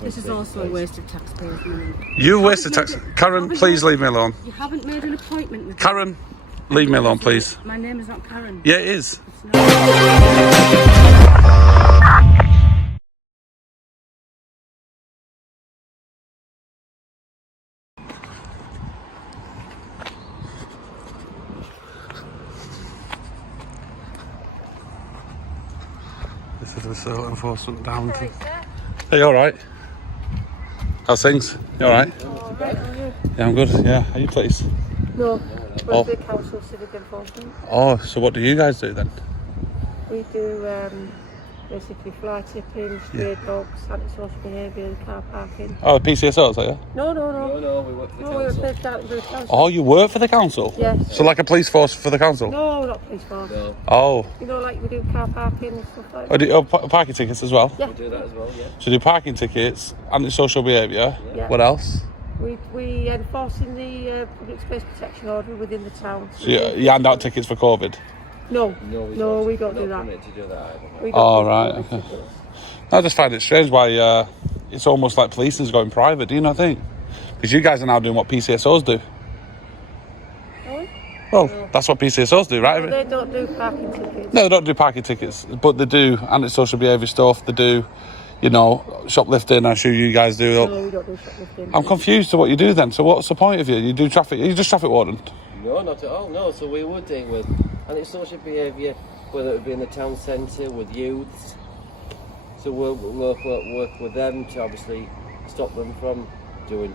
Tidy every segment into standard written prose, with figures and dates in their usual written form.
This is also a waste of taxpayers' money. You wasted tax. Karen, please leave me alone. You haven't made an appointment with Karen, leave me alone, please. My name is not Karen. Yeah, it is. It's not. This is the civil enforcement down to... Hey, you alright? How's things? You alright? Yeah, I'm good. Yeah, are you please? No, we're the council civic enforcement. Oh, so what do you guys do then? We do basically fly tipping, stray dogs, antisocial behaviour, car parking. Oh, PCSOs, are you? No, we work for the council. Oh, you work for the council? Yes. So like a police force for the council? No, not police force. No, Oh. You know, like we do car parking and stuff like that. Oh, do you, parking tickets as well? Yeah. we do that as well, yeah. So do parking tickets, antisocial behaviour. Yeah. What else? We enforcing the public space protection order within the town. So you hand out tickets for COVID? No, we don't We're do not that. permitted to do that either. We don't Oh, do right, that. okay. I just find it strange why it's almost like policing's going private, do you not think? Because you guys are now doing what PCSOs do. Are we? Well, that's what PCSOs do, right? They don't do parking tickets. No, they don't do parking tickets, but they do antisocial behaviour stuff. They do, you know, shoplifting. I assume you guys do. No, we don't do shoplifting. I'm confused to what you do then. So what's the point of you? You do traffic. You just traffic warden. No, not at all, no. So we would deal with antisocial behaviour, whether it be in the town centre, with youths. So we'll work with them to obviously stop them from doing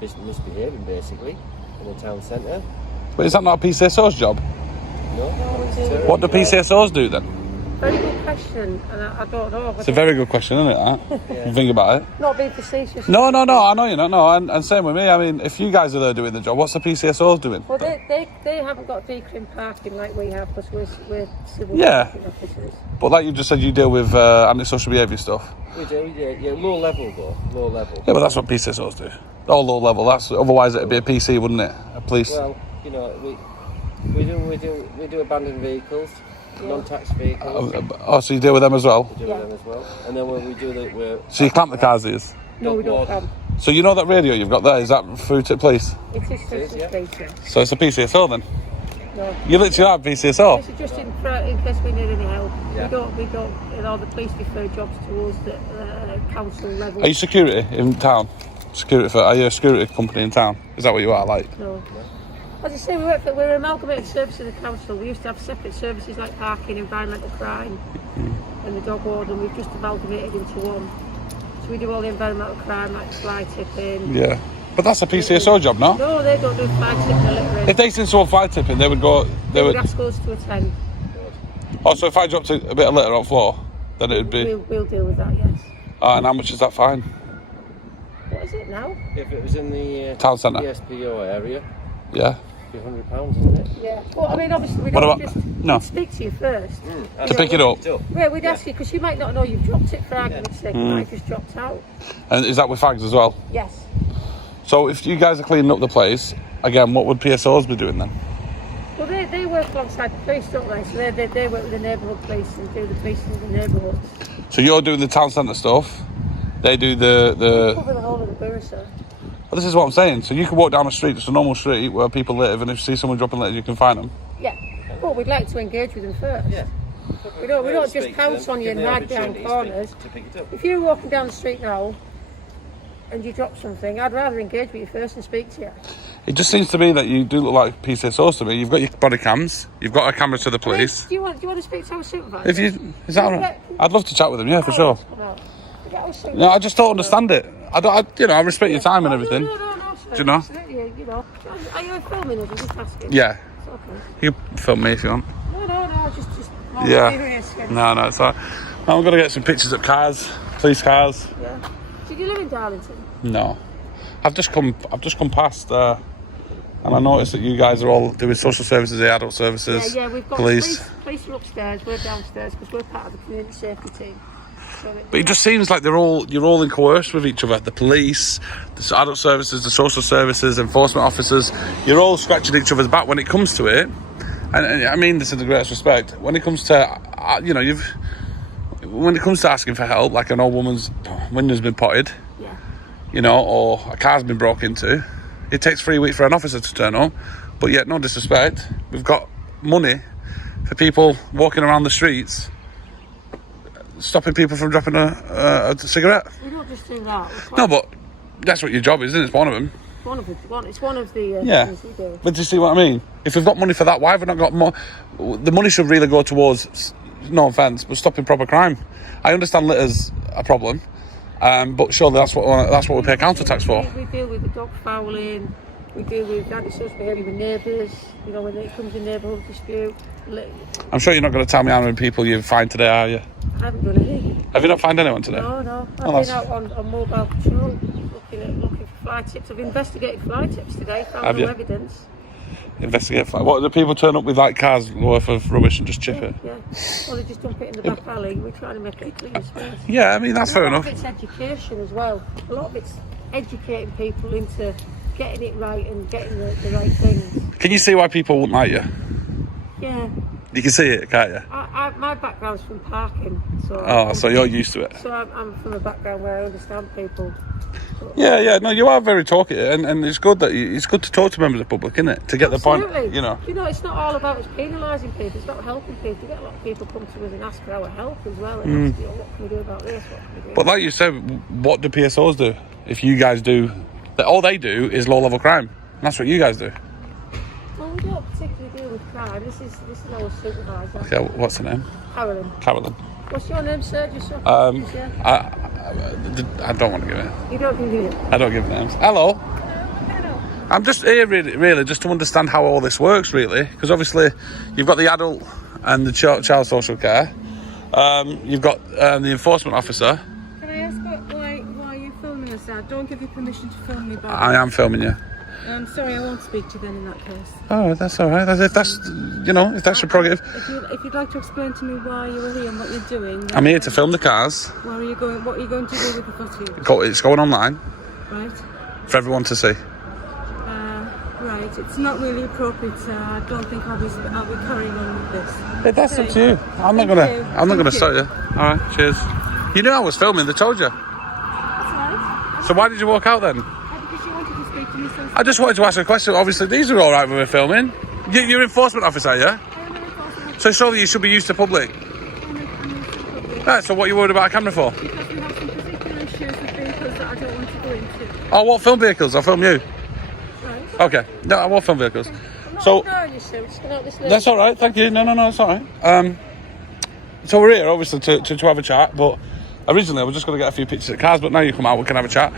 misbehaving, basically, in the town centre. But is that not a PCSO's job? No, we do. What do PCSOs do then? Very good question, and I don't know. It's a very good question, isn't it? That? Yeah. Think about it. Not being facetious. No, I know you're not. No, and same with me. I mean, if you guys are there doing the job, what's the PCSOs doing? Well, they haven't got decrim parking like we have because we're civil Yeah. parking officers. But like you just said, you deal with antisocial behaviour stuff. we do, yeah, low level though, low level. Yeah, but that's what PCSOs do. All low level. That's otherwise it'd be a PC, wouldn't it? A police. Well, you know, we do abandoned vehicles, non-tax vehicles. Oh, so you deal with them as well? We do with them as well. And then when we do that, So you clamp the cars, these? No, we don't have. So you know that radio you've got there, is that through to police? It is It is, through yeah. the station. So it's a PCSO then? No. You literally are PCSO? This is just in case we need any help. Yeah. We don't, you know, the police refer jobs to us at council level. Are you security in town? Are you a security company in town? Is that what you are like? No. As I say, we're an amalgamated service of the council. We used to have separate services like parking, environmental crime, and the dog warden. We've just amalgamated into one. So we do all the environmental crime, like fly tipping. Yeah. But that's a PCSO job, no? No, they don't do fly tipping or littering. If they seen someone fly tipping, they would go... They would ask us to attend. Oh, so if I dropped a bit of litter on the floor, then it would be... We'll deal with that, yes. And how much is that fine? What is it now? If it was in the Town centre? the SPO area, Yeah. it'd be £100, isn't it? Yeah. Well, I mean, obviously, we What don't about- just no. speak to you first. To pick it up? Yeah, we'd ask you, because you might not know you've dropped it for argument's sake. It might have just dropped out. And is that with fags as well? Yes. So if you guys are cleaning up the place, again, what would PSOs be doing then? Well, they work alongside the police, don't they? So they work with the neighbourhood police and do the police in the neighbourhoods. So you're doing the town centre stuff, they do the... Cover the whole of the borough, sir. Well, this is what I'm saying. So you can walk down the street, just a normal street where people live, and if you see someone dropping litter, you can find them. Yeah. Well, we'd like to engage with them first. Yeah. We don't just pounce on you and hide behind corners. To pick it up. If you're walking down the street now and you drop something, I'd rather engage with you first and speak to you. It just seems to me that you do look like PCSOs to me. You've got your body cams, you've got a camera to the police. Do you want to speak to our supervisor? Is that all right? I'd love to chat with him, yeah, for sure. No, No, I just don't understand it. I respect your time and everything. No, sir. Do you know? Absolutely, you know. Are you filming us? Just asking. Yeah. It's okay. You can film me if you want. No, just Yeah. serious. No, it's all right. I'm going to get some pictures of cars, police cars. Yeah. Did you live in Darlington? No. I've just come past and I noticed that you guys are all doing social services, the adult services, Yeah, we've got police. Police are upstairs, we're downstairs because we're part of the community safety team. But it just seems like you're all in coerced with each other. The police, the adult services, the social services, enforcement officers. You're all scratching each other's back when it comes to it. And I mean this in the greatest respect. When it comes to, when it comes to asking for help, like an old woman's window's been potted, Yeah. you know, or a car's been broken into, it takes 3 weeks for an officer to turn up. But yet, no disrespect, we've got money for people walking around the streets, stopping people from dropping a cigarette. We don't just do that. No, but that's what your job is, isn't it? It's one of them. It's one of the Yeah. things we do. But do you see what I mean? If we've got money for that, why have we not got more? The money should really go towards, no offence, but stopping proper crime. I understand litter's a problem, but surely that's what we pay council tax for. We deal with the dog fouling. We deal with antisocial behaviour with neighbours. You know, when it comes to neighbourhood dispute. I'm sure you're not going to tell me how many people you find today, are you? I haven't done anything. Have you not found anyone today? No. I've Oh, been out on mobile patrol looking for fly tips. I've investigated fly tips today. Found Have no you? evidence. Investigate. What, do people turn up with like cars worth of rubbish and just chip it? Yeah. Or they just dump it in the back alley. We're trying to make it a clean space. Yeah, I mean, that's fair A lot enough. of it's education as well. A lot of it's educating people into getting it right and getting the right things. Can you see why people wouldn't like you? Yeah. You can see it, can't you? My background's from parking, so. Oh, so you're used to it. So I'm from a background where I understand people. Yeah. No, you are very talkative, and it's good it's good to talk to members of the public, isn't it? To get Absolutely. the point, you know. You know, it's not all about us penalising people. It's not helping people. We get a lot of people come to us and ask for our help as well. And ask, you know, what can we do about this? What can we do? But like you said, what do PSOs do? If you guys do, all they do is low-level crime. And that's what you guys do. Well, we don't particularly deal with crime. This is our supervisor. Okay, what's her name? Carolyn. What's your name, sir? Just so I don't want to give it. You don't give it. I don't give names. Hello. I'm just here really just to understand how all this works, really, because obviously you've got the adult and the child social care. You've got the enforcement officer. Can I ask why you're filming us? I don't give you permission to film me, but I am filming you. I'm sorry, I won't speak to you then in that case. Oh, that's all right. If that's your prerogative. If you'd like to explain to me why you were here and what you're doing. I'm here to film the cars. Where are you going? What are you going to do with the footage? It's going online Right. for everyone to see. Right. It's not really appropriate. I don't think I'll be carrying on with this. That's up Okay. to you. I'm not gonna stop you. All right. Cheers. You knew I was filming. They told you. That's right. So why did you walk out then? Because you wanted to speak to me, so I just wanted to ask a question. Obviously, these are all right when we're filming. You're enforcement officer, are you? I am an enforcement So surely you should be used to public. Right, so what are you worried about a camera for? because we have some particular issues with vehicles that I don't want to go into. Oh, what film vehicles? I'll film you. Right. Okay. No, I won't film vehicles. I'm not So ignoring you, sir. We're just going out this that's all right. Thank you. No, it's all right. So we're here obviously to have a chat, but originally I was just going to get a few pictures of cars, but now you come out, we can have a chat.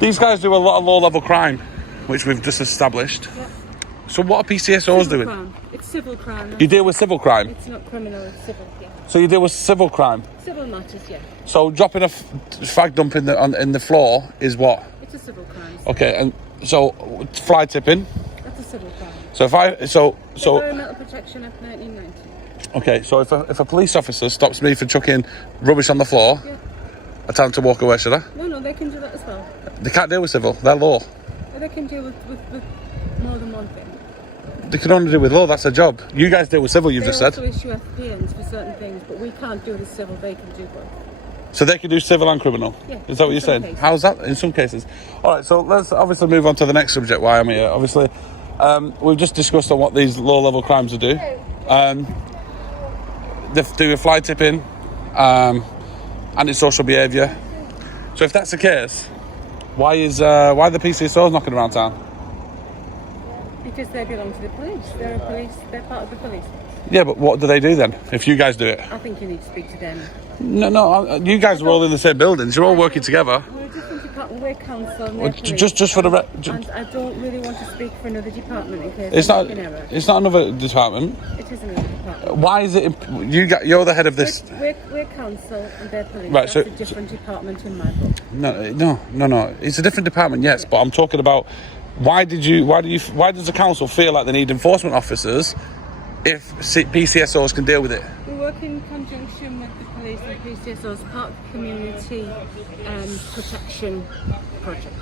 These guys do a lot of low-level crime, which we've just established. Yeah. So what are PCSOs doing? Crime. It's civil crime. You deal with civil crime. It's not criminal, it's civil. Yeah. So you deal with civil crime. Civil matters, yeah. So dropping a fag dump in the floor is what? It's a civil crime. Okay, and so fly tipping. That's a civil crime. So if I so Environmental Protection Act 1990. okay, so if a police officer stops me for chucking rubbish on the floor, Yeah. I tell them to walk away, should I? No, they can do that as well. They can't deal with civil. They're law. But they can deal with more than one thing. They can only deal with law. That's their job. You guys deal with civil. You've They just said. also issue FPNs for certain things, but we can't do the civil, they can do both. So they can do civil and criminal. Yeah, Is that what in you're some saying? cases. How's that? In some cases. All right. So let's obviously move on to the next subject. Why I'm here. Obviously, we've just discussed on what these low-level crimes are do. They do with fly tipping, antisocial behaviour. So if that's the case, why are the PCSOs knocking around town? Because they belong to the police. They're part of the police. Yeah, but what do they do then? If you guys do it? I think you need to speak to them. No. You guys are all in the same buildings. You're all working together. We're a different department. We're council and Well, they're police. just for the And I don't really want to speak for another department in case it's I not. make an error. It's not another department. It is another department. Why is it? You're the head of this. We're council and they're police. Right, That's so- a different department in my book. No. It's a different department, yes. But I'm talking about why does the council feel like they need enforcement officers if PCSOs can deal with it? We work in conjunction with the police and PCSO as part of the community protection project.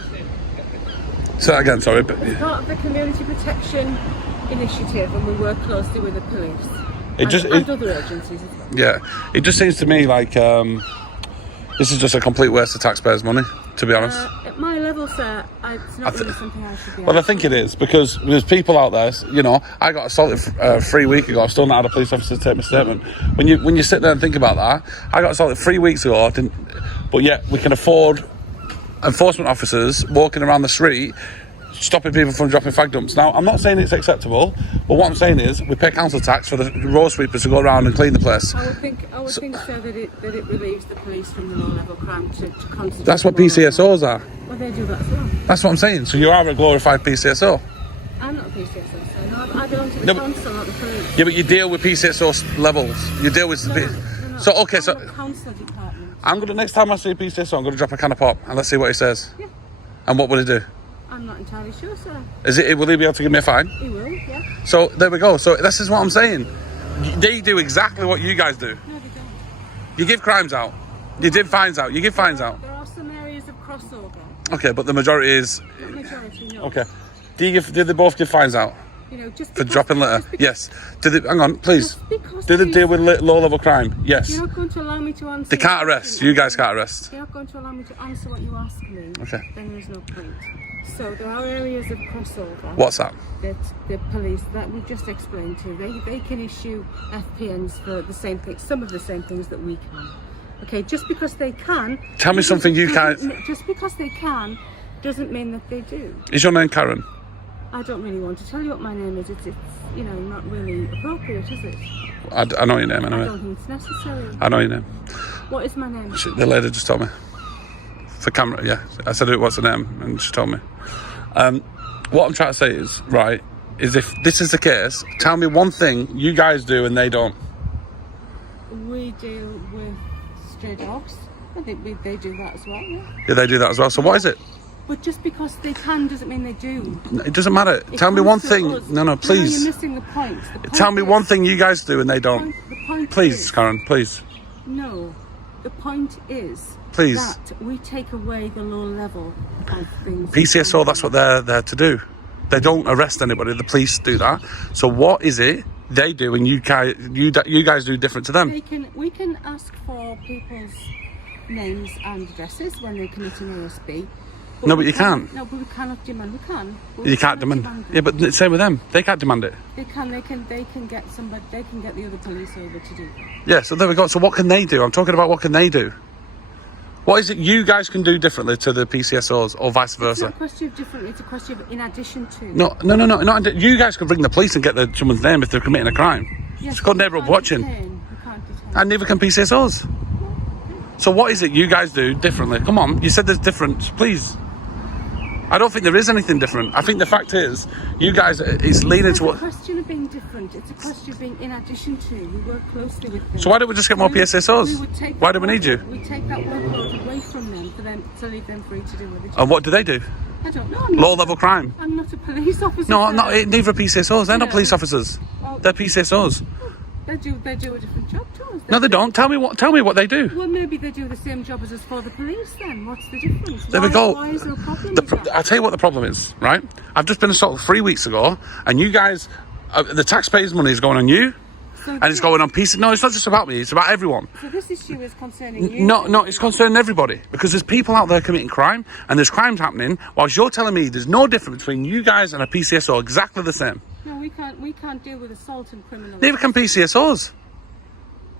Say that again, sorry. But Part of the community protection initiative, and we work closely with the police. It just, and other agencies as well. yeah, it just seems to me like this is just a complete waste of taxpayers' money, to be honest. At my level, sir, it's not really something I should be Well, I think it is, because there's people out there, you know, I got assaulted 3 weeks ago. I've still not had a police officer take my statement. When you sit there and think about that, I got assaulted 3 weeks ago, but yet we can afford enforcement officers walking around the street stopping people from dropping fag dumps. Now, I'm not saying it's acceptable, but what I'm saying is we pay council tax for the road sweepers to go around and clean the place. I would think, sir, that it relieves the police from the low-level crime to concentrate. That's what PCSOs are. Well, they do that as well. That's what I'm saying. So you are a glorified PCSO. I'm not a PCSO, sir. No, I belong to the council, not the police. Yeah, but you deal with PCSO levels. You deal with... No. So, okay, I'm so... the council department. I'm going to, next time I see a PCSO, I'm going to drop a can of pop and let's see what he says. Yeah. And what will he do? I'm not entirely sure, sir. Will he be able to give me a fine? He will, yeah. So there we go. So this is what I'm saying. They do exactly what you guys do. No, they don't. You give crimes out. You give fines out. You give fines out. There are some areas of crossover. Okay, but the majority is... Not majority, no. Okay. Do they both give fines out? You know, just For because, dropping litter? Yes. Do they... Hang on, please. Just because Do they deal with low-level crime? Yes. You're not going to allow me to answer... They can't arrest. You guys can't arrest. You're not going to allow me to answer what you ask me. Okay. Then there's no point. So there are areas of crossover. What's that? That the police, that we've just explained to, they can issue FPNs for the same things, some of the same things that we can. Okay, just because they can... Tell me something you can't... Just because they can, doesn't mean that they do. Is your name Karen? I don't really want to tell you what my name is. It's you know, not really appropriate, is it? I know your name I anyway. don't think it's necessary. I know your name. What is my name? The lady just told me. For camera, yeah. I said, what's her name? And she told me. What I'm trying to say is, right, is if this is the case, tell me one thing you guys do and they don't. We deal with stray dogs. I think they do that as well, yeah. Yeah, they do that as well. So what is it? But just because they can doesn't mean they do. It doesn't matter. Tell me one thing. No, please. You're missing the point. Tell me one thing you guys do and they don't. The point Please, is, Karen, please. No. The point is Please. that we take away the low level of things. PCSO, that's what they're there to do. They don't arrest anybody. The police do that. So what is it they do and you guys do different to them? We can ask for people's names and addresses when they commit an ASB. No, but you can't. No, but we cannot demand. We can. But You can't demand. Yeah, but same with them. They can't demand it. They can get somebody. They can get the other police over to do that. Yeah, so there we go. So what can they do? I'm talking about what can they do. What is it you guys can do differently to the PCSOs or vice It's versa? not a question of different. It's a question of in addition to. No. You guys can bring the police and get someone's name if they're committing a crime. Yes, It's called but neighbourhood we can't watching. detain. We can't detain. And neither can PCSOs. So what is it you guys do differently? Come on, you said there's difference. Please. I don't think there is anything different. I think the fact is, you guys, it's leaning to what... It's a question of being different. It's a question of being in addition to. We work closely with them. So why don't we just get more PSSOs? Why do we need you? We take that workload away from them for them to leave them free to do what they do. And what do they do? I don't know. Low-level crime? I'm not a police officer. No, neither are PCSOs. They're not No. police officers. Well, They're PCSOs. They do a different job to us. No, they don't. Tell me what they do. Well, maybe they do the same job as us for the police then. What's the difference? There we go. Why is there a problem with that? I'll tell you what the problem is, right? I've just been assaulted 3 weeks ago, and you guys, the taxpayers' money is going on you, and it's going on PC. No, it's not just about me. It's about everyone. So this issue is concerning you. No, it's concerning everybody because there's people out there committing crime, and there's crimes happening. Whilst you're telling me there's no difference between you guys and a PCSO, exactly the same. No, we can't deal with assault and criminal. Neither can PCSOs.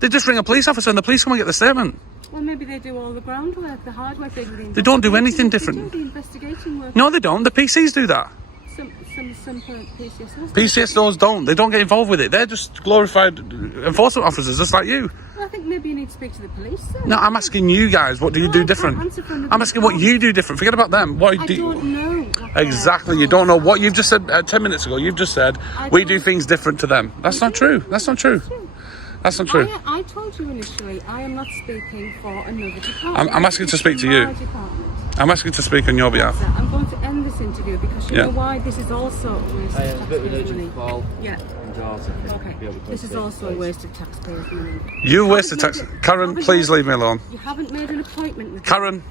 They just ring a police officer, and the police come and get the statement. Well, maybe they do all the groundwork, the hard work. They don't do anything different. They do the investigating work. No, they don't. The PCs do that. Some PCSOs. PCSOs don't. They don't get involved with it. They're just glorified enforcement officers, just like you. Well, I think maybe you need to speak to the police then. No, I'm asking you guys, what do you do different? I'm asking what you do different. Forget about them. What I do you... don't know. Exactly, you don't know what you've just said 10 minutes ago. You've just said we do things different to them. That's not true. That's not true. That's not true. I told you initially, I am not speaking for another department. I'm asking to speak to you. My department. I'm asking to speak on your behalf. So I'm going to end this interview because you know why this is also a waste I of have a bit of an taxpayers' urgent money. call. Yeah. And daughter can Okay. be able to This is take also a place. waste of taxpayers' money. You wasted tax. Karen, haven't please made- leave me alone. You haven't made an appointment with me. Karen,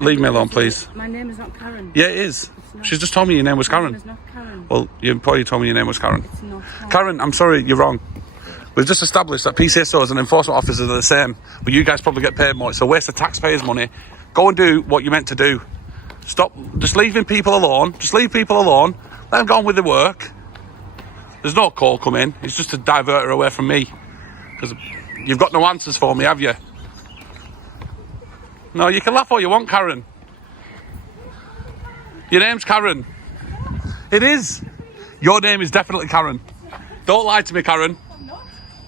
leave me alone, please. My name is not Karen. Yeah, it is. not. She's just told me your name was My name Karen. is not Karen. Well, your employee told me your name was Karen. It's not Karen. Karen, I'm sorry, you're wrong. We've just established that PCSOs and enforcement officers are the same, but you guys probably get paid more. It's a waste of taxpayers' money. Go and do what you're meant to do. Stop just leaving people alone. Just leave people alone. Let them go on with their work. There's no call coming. It's just to divert her away from me. Because you've got no answers for me, have you? No, you can laugh all you want, Karen. Your name's Karen. It is. Your name is definitely Karen. Don't lie to me, Karen. I'm not.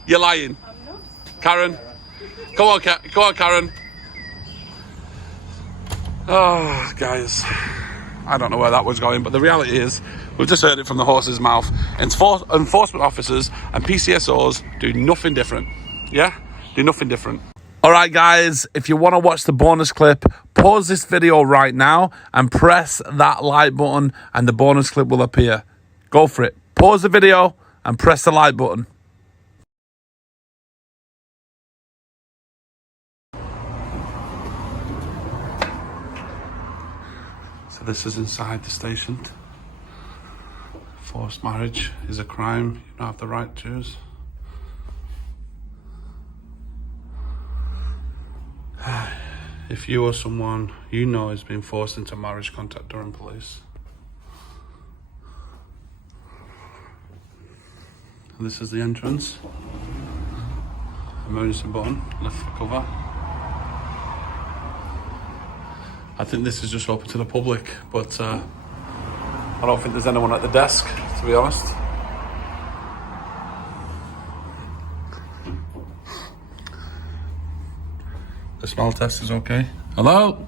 You're lying. I'm not. Karen. Go on, Karen. Oh, guys. I don't know where that was going, but the reality is, we've just heard it from the horse's mouth. Enforcement officers and PCSOs do nothing different. Yeah? Do nothing different. Alright guys, if you want to watch the bonus clip, pause this video right now and press that like button and the bonus clip will appear. Go for it. Pause the video and press the like button. So this is inside the station. Forced marriage is a crime. You don't have the right to choose. If you or someone you know has been forced into marriage, contact Durham Police. And this is the entrance. Emergency button, lift the cover. I think this is just open to the public, but I don't think there's anyone at the desk, to be honest. The smell test is okay. Hello?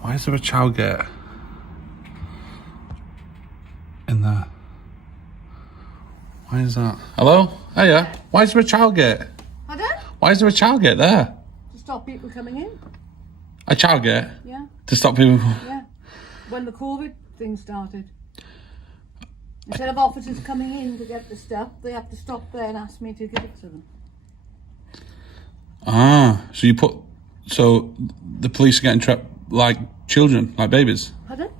Why is there a child gate in there? Why is that? Hello? Hiya. Why is there a child gate? Pardon? Why is there a child gate there? To stop people coming in. A child gate? Yeah. To stop people? Yeah. When the COVID thing started. Instead of officers coming in to get the stuff, they have to stop there and ask me to give it to them. Ah, so the police are getting trapped like children, like babies? Pardon?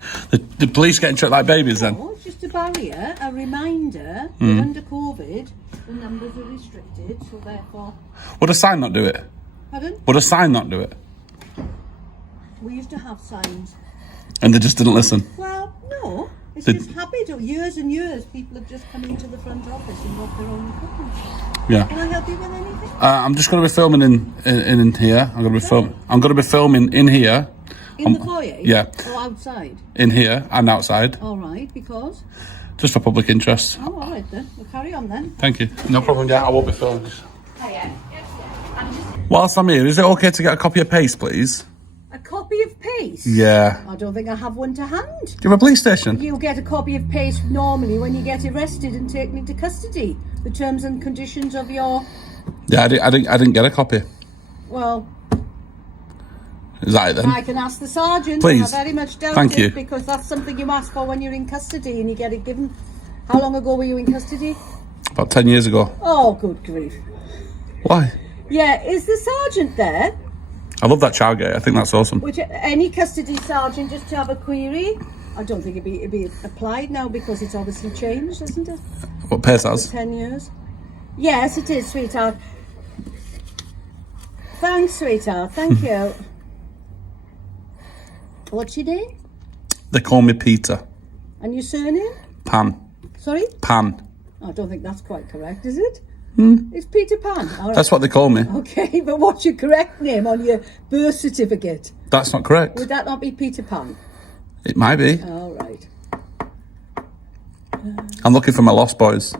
The police getting trapped like babies then? No, it's just a barrier, a reminder that under COVID, the numbers are restricted, so therefore... Would a sign not do it? Pardon? Would a sign not do it? We used to have signs. And they just didn't listen? Well, no. It's Did- just habit. Years and years, people have just come into the front office and got their own equipment. Yeah. Can I help you with anything? I'm just going to be filming in here. I'm going to be filming in here. In the foyer? Yeah. Or outside? In here and outside, All right, because... just for public interest. Oh, all right then. We'll carry on then. Thank you. No problem. Yeah, I won't be filming this. Whilst I'm here, is it okay to get a copy of Pace, please? A copy of Pace? Yeah. I don't think I have one to hand. Do you have a police station? You get a copy of Pace normally when you get arrested and taken into custody. The terms and conditions of your... Yeah, I didn't get a copy. Well, Is that it then? I can ask the sergeant. Please. I very much doubt Thank it, you. because that's something you ask for when you're in custody and you get it given. How long ago were you in custody? About 10 years ago. Oh, good grief. Why? Yeah, is the sergeant there? I love that child gate. I think that's awesome. Which any custody sergeant just to have a query? I don't think it'd be applied now because it's obviously changed, isn't it? What Pace has? 10 years. Yes, it is, sweetheart. Thanks, sweetheart. Thank you. What's your name? They call me Peter. And your surname? Pan. Sorry? Pan. I don't think that's quite correct, is it? It's Peter Pan. All right. That's what they call me. Okay, but what's your correct name on your birth certificate? That's not correct. Would that not be Peter Pan? It might be. All right. I'm looking for my lost boys.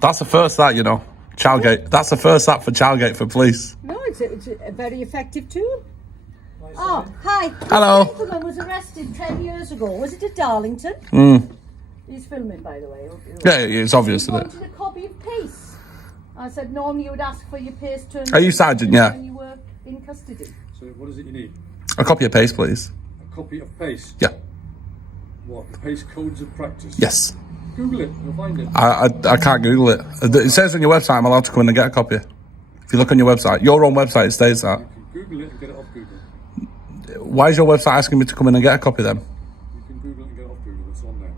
That's the first that, you know. Childgate. That's the first app for Childgate for police. No, it's a very effective tool. Oh, hi. Hello. This gentleman was arrested 10 years ago. Was it at Darlington? He's filming, by the way. Yeah, it's obvious, He isn't it? wanted a copy of Pace. I said, normally you would ask for your Pace terms. Are you sergeant? Yeah. When you were in custody. So what is it you need? A copy of Pace, please. A copy of PACE? Yeah. What? PACE Codes of Practice? Yes. Google it, you'll find it. I can't Google it. It says on your website I'm allowed to come in and get a copy. If you look on your website, your own website, it states that. You can Google it and get it off Google. Why is your website asking me to come in and get a copy then? You can Google it and get it off Google. It's on there.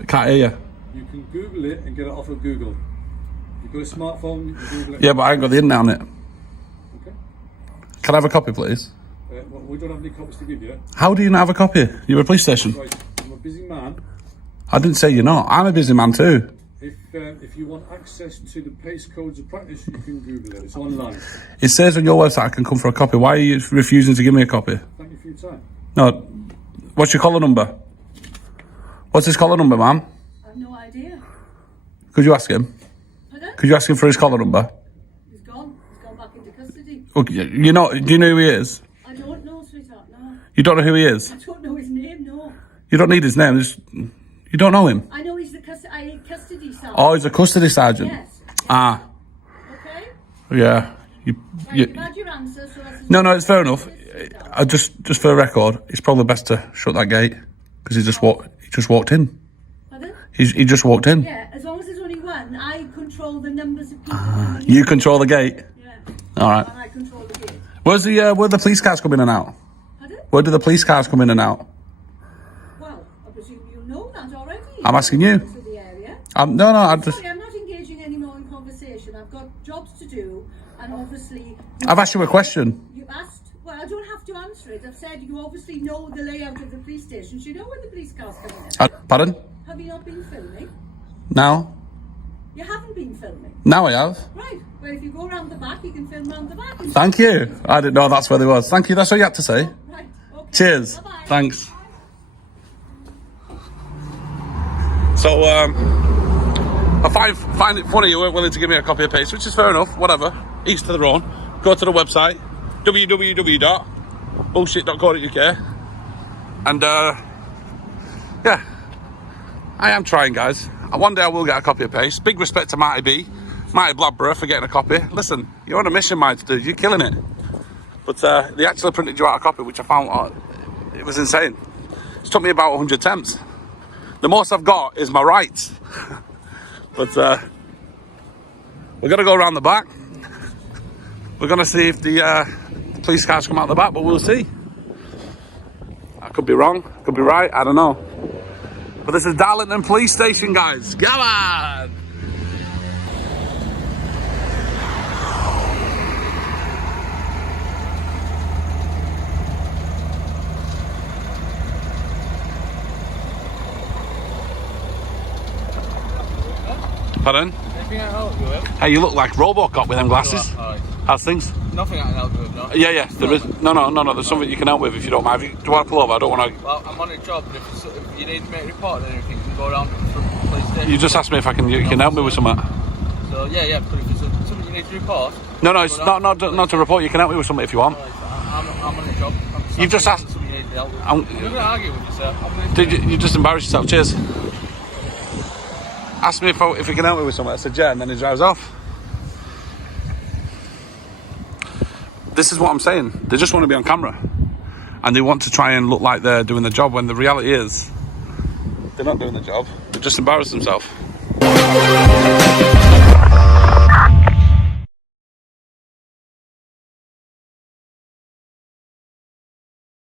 I can't hear you. You can Google it and get it off of Google. You've got a smartphone, you can Google it. Yeah, but I ain't got the internet on it. Okay. Can I have a copy, please? Well, we don't have any copies to give you. How do you not have a copy? You're a police station. Right, I'm a busy man. I didn't say you're not. I'm a busy man too. If you want access to the PACE codes of practice, you can Google it. It's online. It says on your website I can come for a copy. Why are you refusing to give me a copy? Thank you for your time. No. What's your collar number? What's his collar number, ma'am? I have no idea. Could you ask him? Pardon? Could you ask him for his collar number? He's gone. He's gone back into custody. Okay, you know, do you know who he is? I don't know, sweetheart, no. You don't know who he is? I don't know his name, no. You don't need his name. You don't know him. I know he's the custody sergeant. Oh, he's a custody sergeant. Yes. Ah, Okay? yeah. Right, you've had your answer, so that's... No, it's fair enough. I just for the record, it's probably best to shut that gate because he just walked in. Pardon? He just walked in. Yeah, as long as there's only one, I control the numbers of people. You control the gate. Yeah. All right. And I control the gate. Where the police cars come in and out? Pardon? Where do the police cars come in and out? Well, I presume you know that already. I'm asking you. To the area. No, I just. Sorry, I'm not engaging any more in conversation. I've got jobs to do, and obviously... I've asked you a question. You asked... Well, I don't have to answer it. I've said you obviously know the layout of the police station. You know where the police cars come in. Pardon? Have you not been filming? No. You haven't been filming? Now I have. Right. Well, if you go round the back, you can film round the back. Thank you. I didn't know that's where they was. Thank you. That's all you had to say. Right. Okay. Cheers. Bye-bye. Thanks. So, I find it funny you weren't willing to give me a copy of PACE, which is fair enough. Whatever. Each to their own. Go to the website www.bullshit.co.uk and yeah, I am trying, guys. One day I will get a copy of PACE. Big respect to Marty Bladborough for getting a copy. Listen, you're on a mission, Marty, dude. You're killing it. But they actually printed you out a copy, which I found it was insane. It took me about 100 attempts. The most I've got is my rights. But we're gonna go around the back. We're gonna see if the police cars come out the back, but we'll see. I could be wrong, could be right, I don't know. But this is Darlington Police Station, guys. Come on! Pardon? Anything I can help you with? Hey, you look like Robocop with them glasses. Alright. How's things? Nothing I can help you with, no? Yeah, there is. No, there's something you can help with if you don't mind. Do you want to pull over? I don't want to... Well, I'm on a job, but if you need to make a report or anything, you can go around to the police station. You just asked me if you can help me with something. So, yeah, but if it's something you need to report... No, it's not to report. You can help me with something if you want. I'm on a job. You've just asked... Something you need help with. I'm I'm not going to argue with you, sir. you just embarrassed yourself. Cheers. Asked me if he can help me with something. I said, yeah, and then he drives off. This is what I'm saying. They just want to be on camera. And they want to try and look like they're doing the job when the reality is they're not doing the job. They just embarrassed themselves.